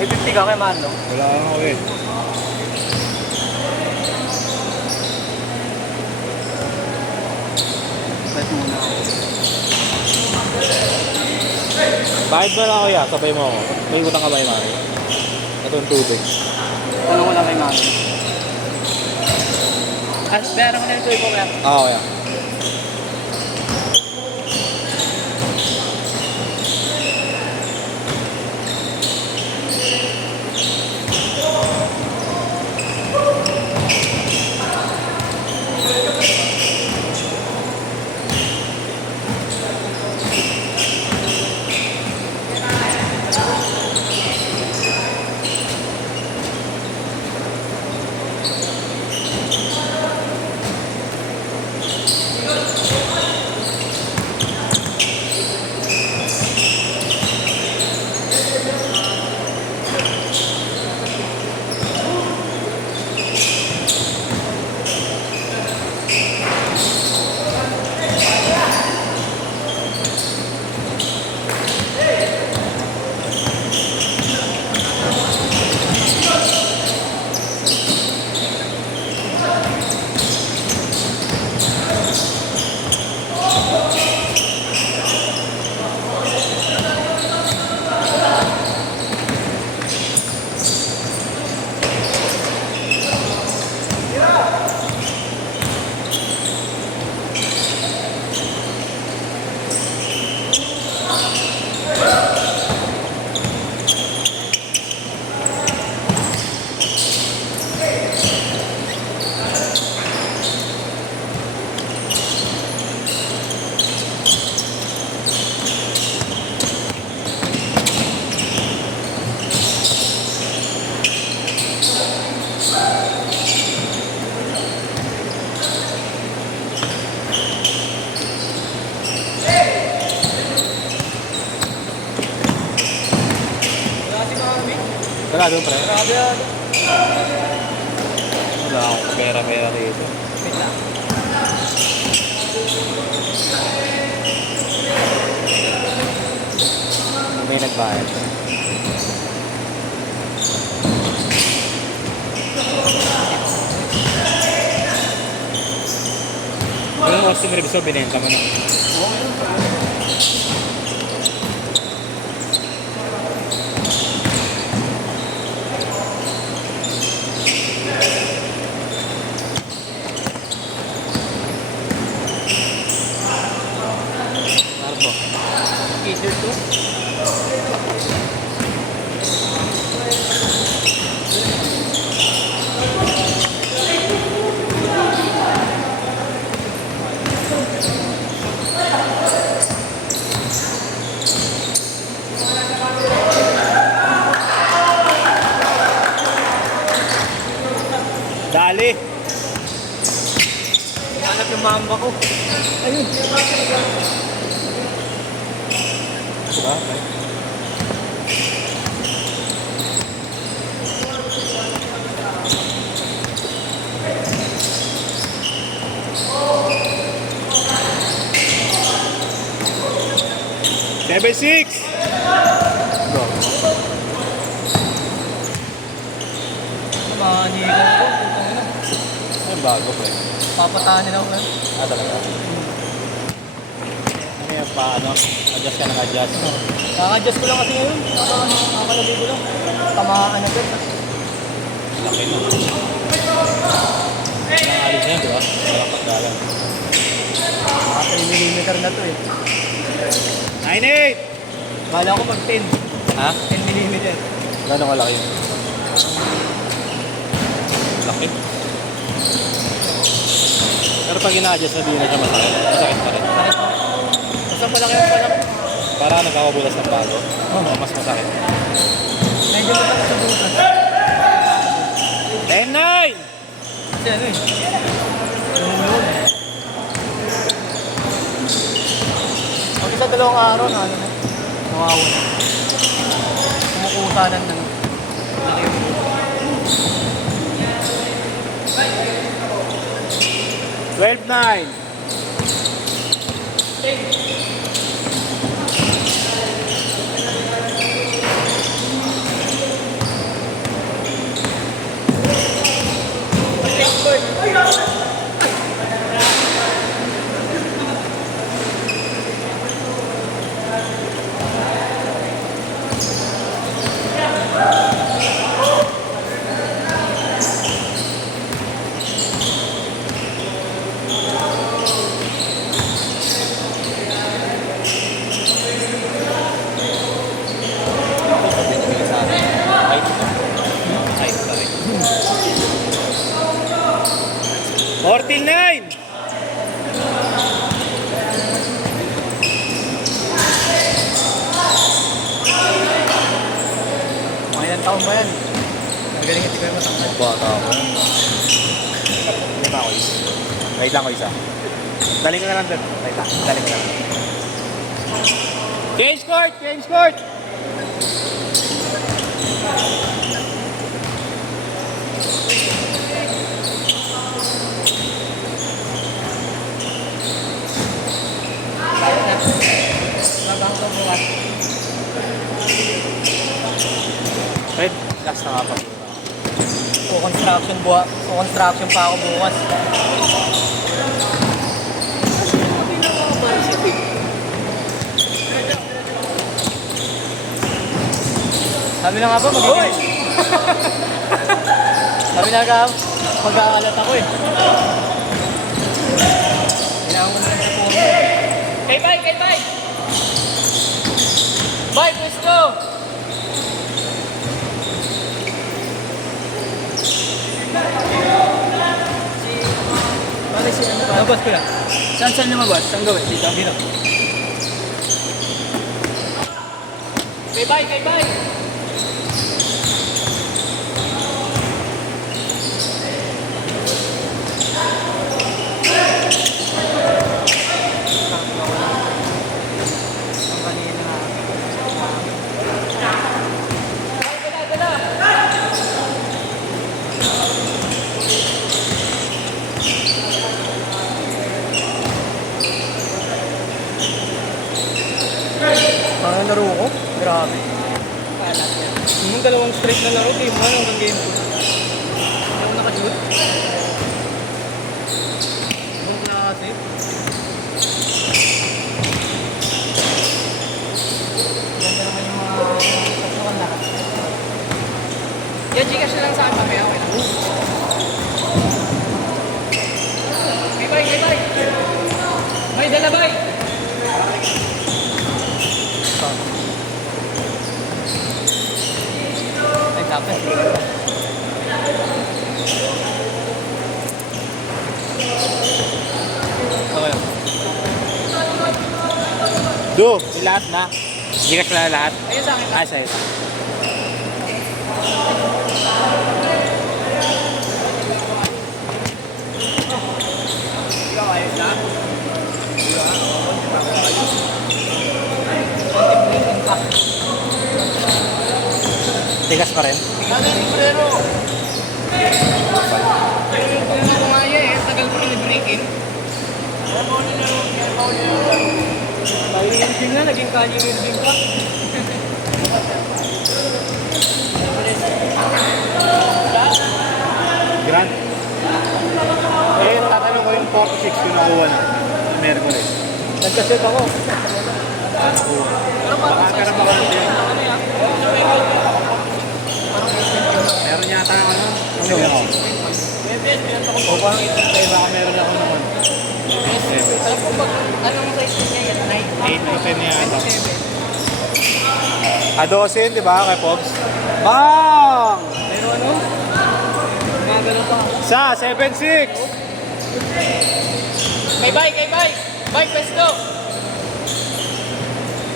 May 50 ka kay Marlo? Wala kang ako eh. Bet muna ako. Bakit ba na kuya? Sabay mo ako. May utang ka ba yung mami? Ito yung tubig. Tanong ko lang kay Marlo. Bayaran ko na yung tuloy ko kaya. Kuya. Wala doon pre. Grabe yan. Wala akong pera-pera dito. Wait lang. May nagbayad. Yung Austin Revisor, binenta mo na. Marbo. Either to. Dali! Hanap yung mamba ko. Ayun. Diba? Seven, six! Go. Manigaw ko. Putang ina. Ayun, bago pre. Papatanin ako eh. Talaga. Ano yan pa, ano? Adjust ka ng adjust. Kaka-adjust ko lang kasi ngayon. Kakalagay ko lang. Tamaan agad. Laki na. Nangalis na yun, di ba? Walang pagdalan. Mga 10mm na to eh. 9-8! Bala ko pag 10. Ha? 10mm. Gano'ng kalaki yun? Laki. Pero pag ina-adjust na di na siya masakit. Masakit pa rin. Basta malaki yung palaki. Para nagkakabulas ng bago. Oo. Mas masakit. Medyo matapos sa bukas. 10-9! Kasi ano eh. Lumulood. Pag isa dalawang araw na ano na. Nawawala. Kumukusanan ng laki yung bukas. 12-9! Until 9! Mga ilang taon ba yan? Magaling ito kayo matangkad. Bata ako. Lima ako isa. Wait lang ko isa. Daling ko na lang doon. Wait lang. Daling ko na lang. Change court! Change court! Nabang ko bukas. Red, last na nga pa. So construction pa ako bukas. Sabi na nga ba magiging... Sabi na nga mag-aalat ako eh. Kailangan ko na lang sa puno. Kay bye! Kay bye! Bye! Let's go! Bakit siya ano ba? Labas ko lang. Saan lumabas? Saan gawin? Dito. Dito. Kay bye! Kay bye! Parang laro ko? Grabe. Yung dalawang straight na laro, game 1 hanggang game 2. Hindi ako nakashoot. Ibang klase. Ganda naman yung mga pasukan na. Yan, Gcash na lang sa akin mamaya. Okay lang. Bye, bye, bye. Bye, dala, bye. Ay, dapat. Okay. Do, lahat na. Hindi ka sila lahat. Ayun sa akin. Ah, sa'yo. Ikaw, ayos na? Tigas pa rin. Ano yung pero? Yung kumaya eh, tagal ko nag-break-in. Kali Irving na, naging Kali Irving ka. Grand. Eh, tatanong ko yung 46 kung nakuha na. Mercury. Nagkaset ako. Ah, nakuha. Makakaroon ba ko ng yun? Meron yata ako na. Ano yun ako? O parang itay baka meron ako naman. Alam ko pag anong size niya yan? 8 to 10 niya ito. Ah, 12 yun, di ba? Kay Pogs. Bang! Pero ano? Gumagano pa. Sa 7-6! Kay bye, kay bye! Bye, pesto!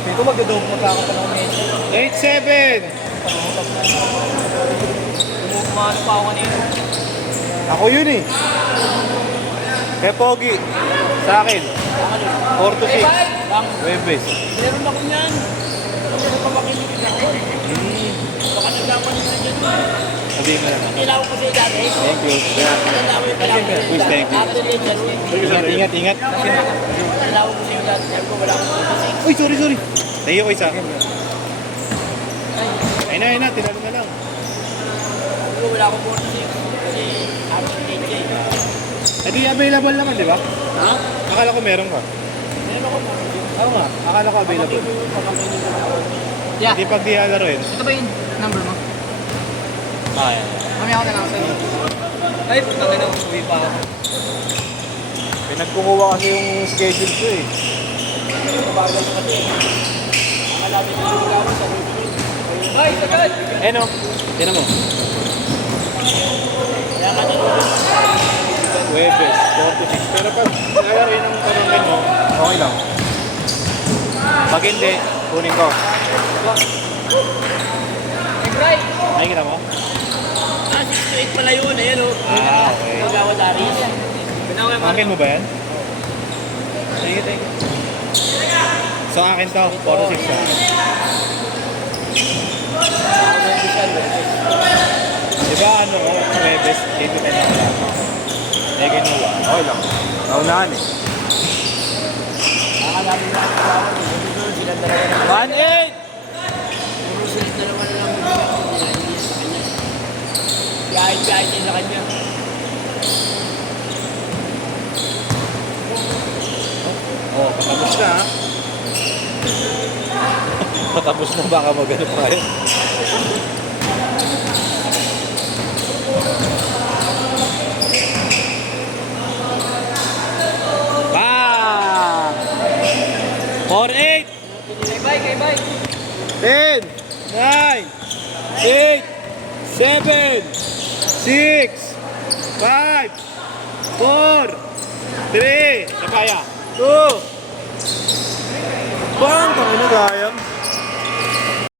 Dito magdodog magkaka pa ng medyo. 8-7! Kumano pa ako kanina. Ako yun eh. Kay Pogi. Sa akin. 4 to 6. Kay bye! Webes. Meron ako niyan. Meron pa makinig ako. Baka naglaman nila dyan. Sabihin mo lang. Kailangan ko siya dati. Thank you. Please, thank you. Ingat, ingat. Kailangan ko siya dati. Sabi ko wala akong Uy, sorry. Nahiyo ko isa. Ayun na. Tinalo na lang. Sabi ko wala akong bonus eh. Kasi ako si DJ. Hindi available naman, di ba? Ha? Akala ko meron ka. Meron ako pa. Oo nga. Akala ko available. Yeah. Hindi pag di alaroin. Ito ba yung number mo? Ah, yan. Mamaya ako na lang sa'yo. Ay, punta na lang. Uwi pa ako. Pinagkukuha kasi yung schedule ko eh. Kabagal ko kasi. Malapit na yung gawin sa Bye, sagad! Eh no, tinan mo. Kaya ka nanonood. Webes, to 6. Pero pag nagari ng tanongin mo, okay lang. Pag hindi, kunin ko. Right. Nakikita mo? 6 to 8 pala yun. Ayan o. Okay. Gawad Aris. Akin mo ba yan? Thank you, thank you. So akin to, 4 to 6 ha. Diba ano ko, Rebes, 8 to 10 ako lang. Eh, ginuwa. Okay lang. Naunahan eh. Nakakalabi na ang kasama. Sila dalawa na. 1-8! Puro sila dalawa na lang. Hindi sa kanya. Kahit niya sa kanya. Oh, patapos na ha. Patapos na, baka magano pa yun. Bang! 4-8! Kay Bay. 10, 9, 8, 7, 6, 5, 4, 3, napaya, 2, bang, kami na gayam.